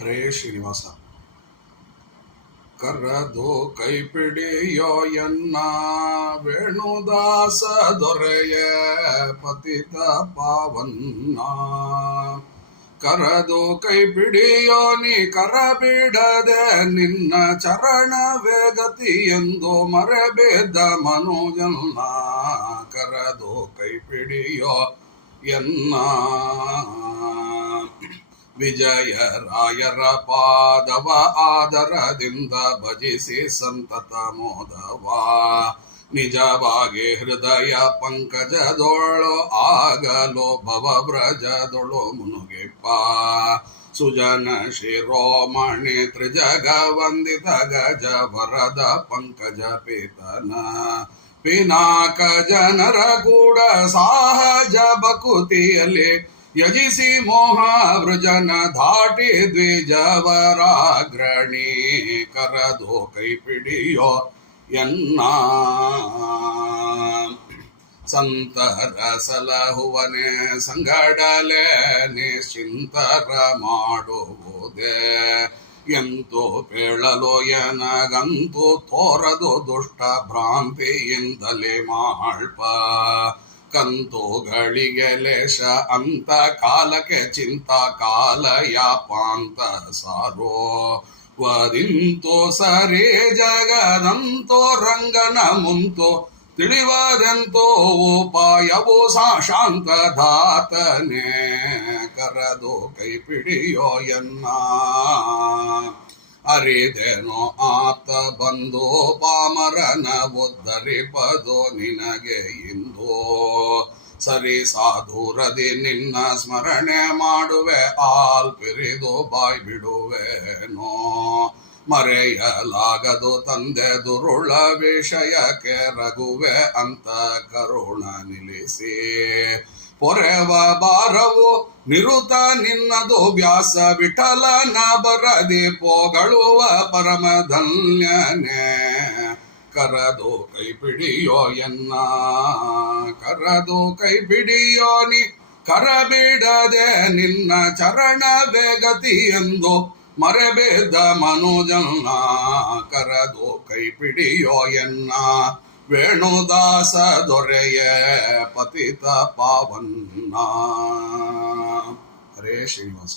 ಹರೇ ಶ್ರೀನಿವಾಸ. ಕರದು ಕೈಪಿಡಿಯೋ ಎನ್ನ ವೇಣುದಾಸ ದೊರೆಯ ಪತಿತ ಪಾವನ್ನ. ಕರದು ಕೈಪಿಡಿಯೋ ನೀ ಕರ ಬಿಡದೆ ನಿನ್ನ ಚರಣ ವೇಗತಿ ಎಂದು ಮರೆಬೇದ ಮನುಜನ್ನ. ಕರದು ಕೈಪಿಡಿಯೋ ಎನ್ನ ವಿಜಯ ರಾಯರ ಪಾದವ ಆದರದಿಂದ ಭಜಿಸಿ ಸಂತತ ಮೋದವ. ನಿಜವಾಗಿ ಹೃದಯ ಪಂಕಜದೊಳು ಆಗಲು ಭವವ್ರಜದೊಳು ಮುನುಗಿಪ್ಪ. ಸುಜನ ಶಿರೋಮಣಿ ತ್ರಿಜಗ ವಂದಿತ ಗಜ ವರದ ಪಂಕಜ ಪೀತನ. ಪಿನಾಕ ಜನರ ಕೂಡ ಸಾಹಜ ಬಕುತಿಯಲ್ಲಿ ಯಜಿಸಿ ಮೋಹ ವೃಜನ ಧಾಟಿ ದ್ವಿಜವರಾಗ್ರಣಿ. ಕರದು ಕೈಪಿಡಿಯೋ ಎನ್ನ ಸಂತರ ಸಲಹುವನೆ ಸಂಗಡಲೆ ನಿಶ್ಚಿಂತರ ಮಾಡುವುದೇ. ಎಂತೂ ಪೇಳಲು ಎನಗಂತೂ ತೋರದು ದುಷ್ಟ ಭ್ರಾಂತಿಯಿಂದಲೇ ಮಾಳ್ಪ. ಕಂತುಗಳಿಗೆ ಲೇಷ ಅಂತ ಕಾಲಕ್ಕೆ ಚಿಂತ ಕಾಲ ಯಾಪಾಂತ ಸಾರೋ. ವದಿಂತೋ ಸರಿ ಜಗದಂತೋ ರಂಗನ ಮುಂತೋ ತಿಳಿವದೆಂತೋ ಉಪಾಯವೋ ಸಾಶಾಂತ ಧಾತನೆ. ಕರದು ಕೈಪಿಡಿಯೋ ಎನ್ನ ಅರಿದೇನೋ ಆತ ಬಂದು ಪಾಮರನ ಉದ್ಧರಿಪದೋ ನಿನಗೆ ಇಂದು. ಸರಿ ಸಾಧುರದಿ ನಿನ್ನ ಸ್ಮರಣೆ ಮಾಡುವೆ ಆಲ್ಪಿರಿದು ಬಾಯ್ ಬಿಡುವೆನೋ. ಮರೆಯಲಾಗದು ತಂದೆ ದುರುಳ ವಿಷಯಕ್ಕೆ ರಘುವೆ ಅಂತ ಕರುಣ ನಿಲ್ಲಿಸಿ. ಪೊರೆವ ಬಾರವು ನಿರುತ ನಿನ್ನದು ವ್ಯಾಸ ವಿಠಲನ ಬರದಿ ಪೋಗಳುವ ಪರಮ ಧನ್ಯನೇ. ಕರದು ಕೈಪಿಡಿಯೋ ಎನ್ನ ಕರದು ಕೈಪಿಡಿಯೋ ನೀ ಕರ ಬಿಡದೆ ನಿನ್ನ ಚರಣ ವೇಗತಿ ಎಂದು ಮರೆಬೇದ ಮನುಜನ್ನ. ಕರದು ಕೈಪಿಡಿಯೋ ಎನ್ನ ವೇಣುದಾಸ ದೊರೆಯ ಪತಿತ ಪಾವನ್ನ. ಹರೇ ಶ್ರೀನಿವಾಸ.